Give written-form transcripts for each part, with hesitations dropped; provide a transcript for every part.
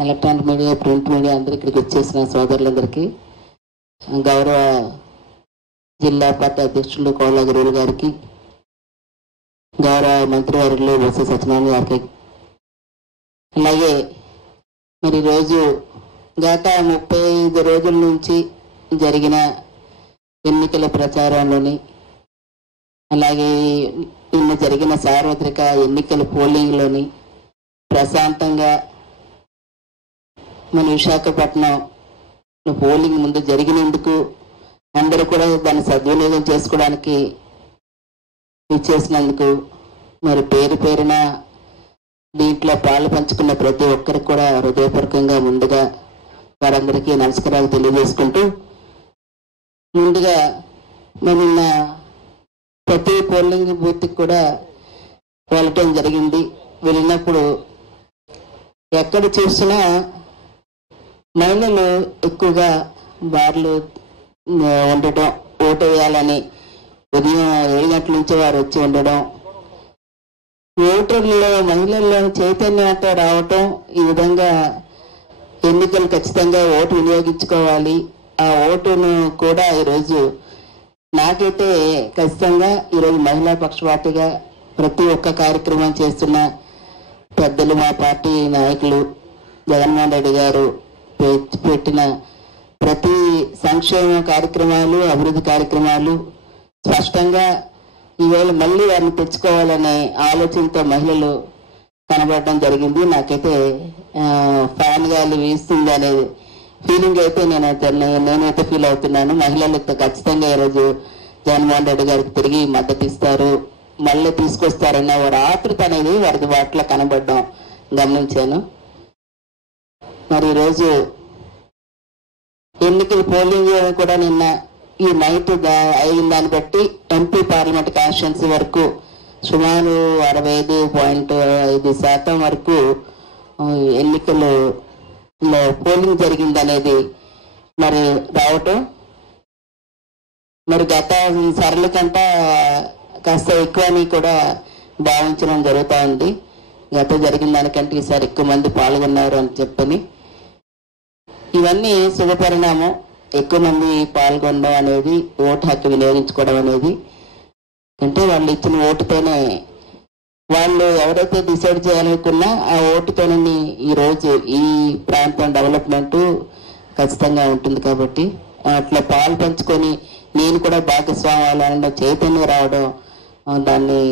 Electronic media, print media అందరూ ఇక్కడికి వచ్చేసిన సోదరులందరికీ, గౌరవ జిల్లా పార్టీ అధ్యక్షులు కోళ్ళ గురువులు గారికి, గౌరవ మంత్రివర్యులు బొత్స సత్యనారాయణ గారికి, అలాగే మరి ఈరోజు గత 35 రోజుల నుంచి జరిగిన ఎన్నికల ప్రచారంలోని, అలాగే నిన్న జరిగిన సార్వత్రిక ఎన్నికల పోలింగ్లోని ప్రశాంతంగా మన విశాఖపట్నం పోలింగ్ ముందు జరిగినందుకు అందరూ కూడా దాన్ని సద్వినియోగం చేసుకోవడానికి ఇచ్చేసినందుకు మరి పేరు పేరున దీంట్లో పాలు పంచుకున్న ప్రతి ఒక్కరికి కూడా హృదయపూర్వకంగా ముందుగా వారందరికీ నమస్కారాలు తెలియజేసుకుంటూ, ముందుగా నిన్న ప్రతి పోలింగ్ బూత్కి కూడా వెళ్ళటం జరిగింది. వెళ్ళినప్పుడు ఎక్కడ చూసినా మహిళలు ఎక్కువగా బార్లు ఉండటం, ఓటు వేయాలని ఉదయం 7 గంటల నుంచి వారు వచ్చి ఉండడం, ఓటర్లలో మహిళల్లో చైతన్యం రావటం, ఈ విధంగా ఎన్నికలు ఖచ్చితంగా ఓటు వినియోగించుకోవాలి, ఆ ఓటును కూడా ఈరోజు నాకైతే ఖచ్చితంగా ఈరోజు మహిళా పక్షపాతిగా ప్రతి ఒక్క కార్యక్రమం చేస్తున్న పెద్దలు, మా పార్టీ నాయకులు జగన్మోహన్ రెడ్డి గారు పెట్టిన ప్రతి సంక్షేమ కార్యక్రమాలు, అభివృద్ధి కార్యక్రమాలు స్పష్టంగా ఈవేళ మళ్ళీ వారిని తెచ్చుకోవాలనే ఆలోచనతో మహిళలు కనబడడం జరిగింది. నాకైతే ఫ్యాన్ గాలి వీస్తుంది అనే ఫీలింగ్ అయితే నేనైతే ఫీల్ అవుతున్నాను. మహిళలతో ఖచ్చితంగా ఈరోజు జగన్మోహన్ రెడ్డి గారికి తిరిగి మద్దతు ఇస్తారు, మళ్ళీ తీసుకొస్తారన్న వారి ఆతృత అనేది వారి వాటిలో కనబడడం గమనించాను. మరి ఈరోజు ఎన్నికల పోలింగ్ కూడా నిన్న ఈ నైట్ అయిన దాన్ని బట్టి ఎంపీ పార్లమెంట్ కాన్స్టిట్యున్సీ వరకు సుమారు 65.5% వరకు ఎన్నికల్లో పోలింగ్ జరిగింది అనేది మరి రావటం, మరి గత సరళ కంటే కాస్త ఎక్కువ అని కూడా భావించడం జరుగుతూ ఉంది. గత జరిగిన దానికంటే ఈసారి ఎక్కువ మంది పాల్గొన్నారు అని చెప్పని, ఇవన్నీ శుభపరిణామం. ఎక్కువ మంది పాల్గొనడం అనేది, ఓటు హక్కు వినియోగించుకోవడం అనేది, అంటే వాళ్ళు ఇచ్చిన ఓటుతోనే వాళ్ళు ఎవరైతే డిసైడ్ చేయాలనుకున్నా ఆ ఓటుతోనే ఈరోజు ఈ ప్రాంతం డెవలప్మెంటు ఖచ్చితంగా ఉంటుంది. కాబట్టి అట్లా పాలు పంచుకొని నేను కూడా భాగస్వామ్యాలన్న చైతన్యం రావడం దాన్ని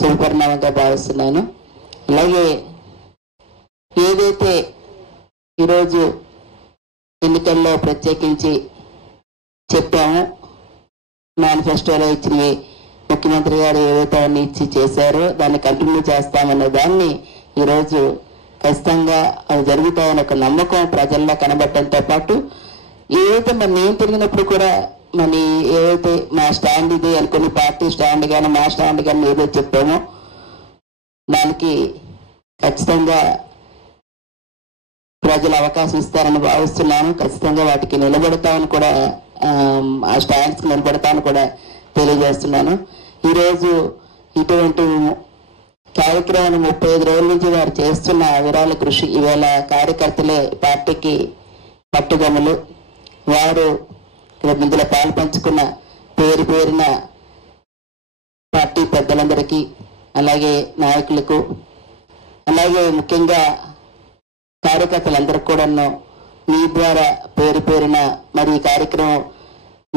శుభపరిణామంగా భావిస్తున్నాను. అలాగే ఏదైతే ఈరోజు ఎన్నికల్లో ప్రత్యేకించి చెప్పామో, మేనిఫెస్టోలో ఇచ్చినవి ముఖ్యమంత్రి గారు ఏవైతే అన్ని ఇచ్చి చేశారో దాన్ని కంటిన్యూ చేస్తామనే దాన్ని ఈరోజు ఖచ్చితంగా అవి జరుగుతాయని ఒక నమ్మకం ప్రజల్లో కనబడటంతో పాటు, ఏవైతే మరి నేను తిరిగినప్పుడు కూడా మరి ఏవైతే మా స్టాండ్ ఇది అనుకుని పార్టీ స్టాండ్ కానీ మా స్టాండ్ కానీ ఏదో చెప్పామో దానికి ఖచ్చితంగా ప్రజలు అవకాశం ఇస్తారని భావిస్తున్నాను. ఖచ్చితంగా వాటికి నిలబడతామని కూడా, ఆ స్టాండ్స్కి నిలబడతామని కూడా తెలియజేస్తున్నాను. ఈరోజు ఇటువంటి కార్యక్రమాన్ని 35 రోజుల నుంచి వారు చేస్తున్న విరాళ కృషి, ఈవేళ కార్యకర్తలే పార్టీకి పట్టుగమలు. వారు ఇందులో పాలు పంచుకున్న పేరు పేరున పార్టీ పెద్దలందరికీ, అలాగే నాయకులకు, అలాగే ముఖ్యంగా కార్యకర్తలందరికీ కూడాను మీ ద్వారా పేరు పేరున మరి ఈ కార్యక్రమం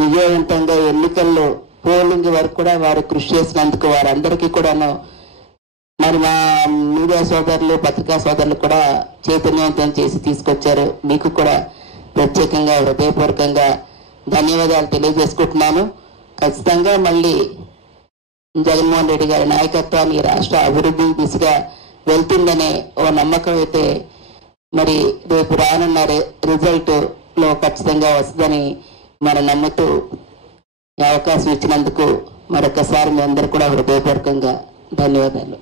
విజయవంతంగా ఎన్నికల్లో పోలింగ్ వరకు కూడా వారు కృషి చేసినందుకు వారందరికీ కూడాను మరి మా మీడియా సోదరులు, పత్రికా సోదరులు కూడా చైతన్యవంతం చేసి తీసుకొచ్చారు. మీకు కూడా ప్రత్యేకంగా హృదయపూర్వకంగా ధన్యవాదాలు తెలియజేసుకుంటున్నాను. ఖచ్చితంగా మళ్ళీ జగన్మోహన్ రెడ్డి గారి నాయకత్వాన్ని రాష్ట్ర అభివృద్ధి దిశగా వెళ్తుందనే ఓ నమ్మకం అయితే మరి రేపు రానున్న రిజల్ట్లో ఖచ్చితంగా వస్తుందని మనం నమ్ముతూ అవకాశం ఇచ్చినందుకు మరొకసారి మీ అందరూ కూడా హృదయపూర్వకంగా ధన్యవాదాలు.